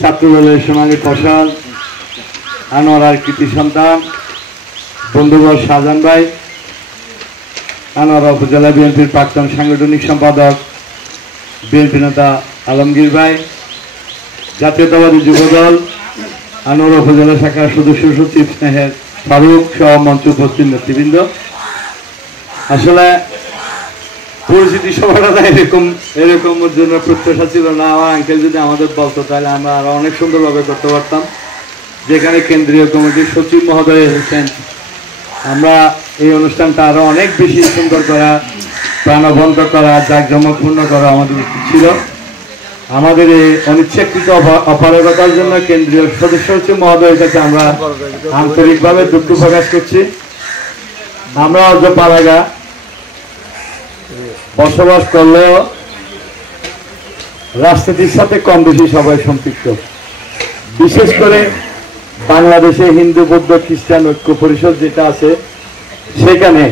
ছাত্রদলের সোনালী ফসল, আনোয়ারার কৃতি সন্তান বন্ধুবর শাহজাহান ভাই, আনোয়ারা উপজেলা বিএনপির প্রাক্তন সাংগঠনিক সম্পাদক বিএনপি নেতা আলমগীর ভাই, জাতীয়তাবাদী যুবদল আনোয়ারা উপজেলা শাখার সদস্য সচিব স্নেহের ফারুক সহ মঞ্চ উপস্থিত নেতৃবৃন্দ। আসলে পরিস্থিতি সভাটা এরকমের জন্য প্রত্যাশা ছিল না। আমার আঙ্কেল যদি আমাদের বলতো তাহলে আমরা আরো অনেক সুন্দরভাবে করতে পারতাম। যেখানে কেন্দ্রীয় কমিটির সচিব মহোদয় এসেছেন, আমরা এই অনুষ্ঠানটা আরো অনেক বেশি সুন্দর করা, প্রাণবন্ত করা, জাঁকজমকপূর্ণ করা আমাদের উচিত ছিল। আমাদের এই অনিচ্ছাকৃত অপারগতার জন্য কেন্দ্রীয় সদস্য সচিব মহোদয়ের কাছে আমরা আন্তরিকভাবে দুঃখ প্রকাশ করছি। আমরা অর্ধপাড়াগা বসবাস করলেও রাজনীতির সাথে কম বেশি সবাই সম্পৃক্ত। বিশেষ করে বাংলাদেশে হিন্দু বৌদ্ধ খ্রিস্টান ঐক্য পরিষদ যেটা আছে, সেখানে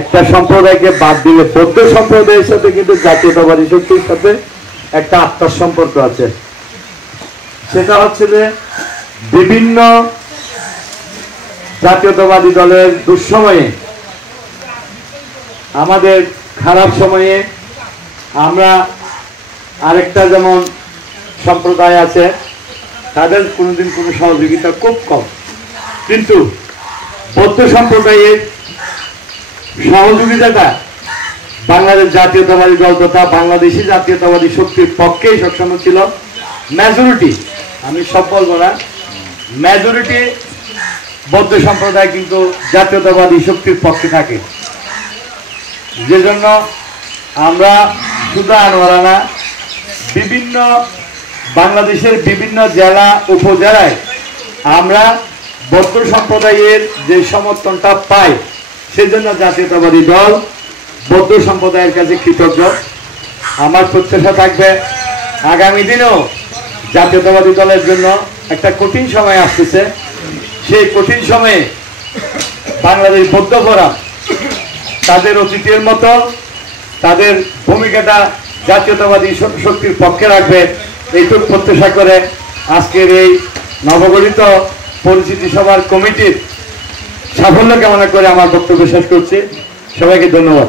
একটা সম্প্রদায়কে বাদ দিলে বৌদ্ধ সম্প্রদায়ের সাথে কিন্তু জাতীয়তাবাদী শক্তির সাথে একটা আত্মার সম্পর্ক আছে। সেটা হচ্ছে যে বিভিন্ন জাতীয়তাবাদী দলের দুঃসময়ে, আমাদের খারাপ সময়ে আমরা আরেকটা যেমন সম্প্রদায় আছে, তাদের কোনোদিন কোনো সহযোগিতা খুব কম, কিন্তু বৌদ্ধ সম্প্রদায়ের সহযোগিতাটা বাংলাদেশ জাতীয়তাবাদী দল তথা বাংলাদেশি জাতীয়তাবাদী শক্তির পক্ষেই সবসময় ছিল। মেজরিটি, আমি সব বলবো না, মেজরিটি বৌদ্ধ সম্প্রদায় কিন্তু জাতীয়তাবাদী শক্তির পক্ষে থাকে। যে জন্য আমরা শুধু আনোয়ারা না, বিভিন্ন বাংলাদেশের বিভিন্ন জেলা উপজেলায় আমরা বৌদ্ধ সম্প্রদায়ের যে সমর্থনটা পাই, সেজন্য জাতীয়তাবাদী দল বৌদ্ধ সম্প্রদায়ের কাছে কৃতজ্ঞ। আমার প্রত্যাশা থাকবে আগামী দিনেও জাতীয়তাবাদী দলের জন্য একটা কঠিন সময় আসতেছে। সেই কঠিন সময়ে বাংলাদেশ বৌদ্ধ ফোরাম তাদের অতীতের মতো তাদের ভূমিকাটা জাতীয়তাবাদী শক্তির পক্ষে রাখবে, এইটুকু প্রত্যাশা করে আজকের এই নবগঠিত পরিচিতি সভার কমিটির সাফল্য কামনা করে আমার বক্তব্য শেষ করছি। সবাইকে ধন্যবাদ।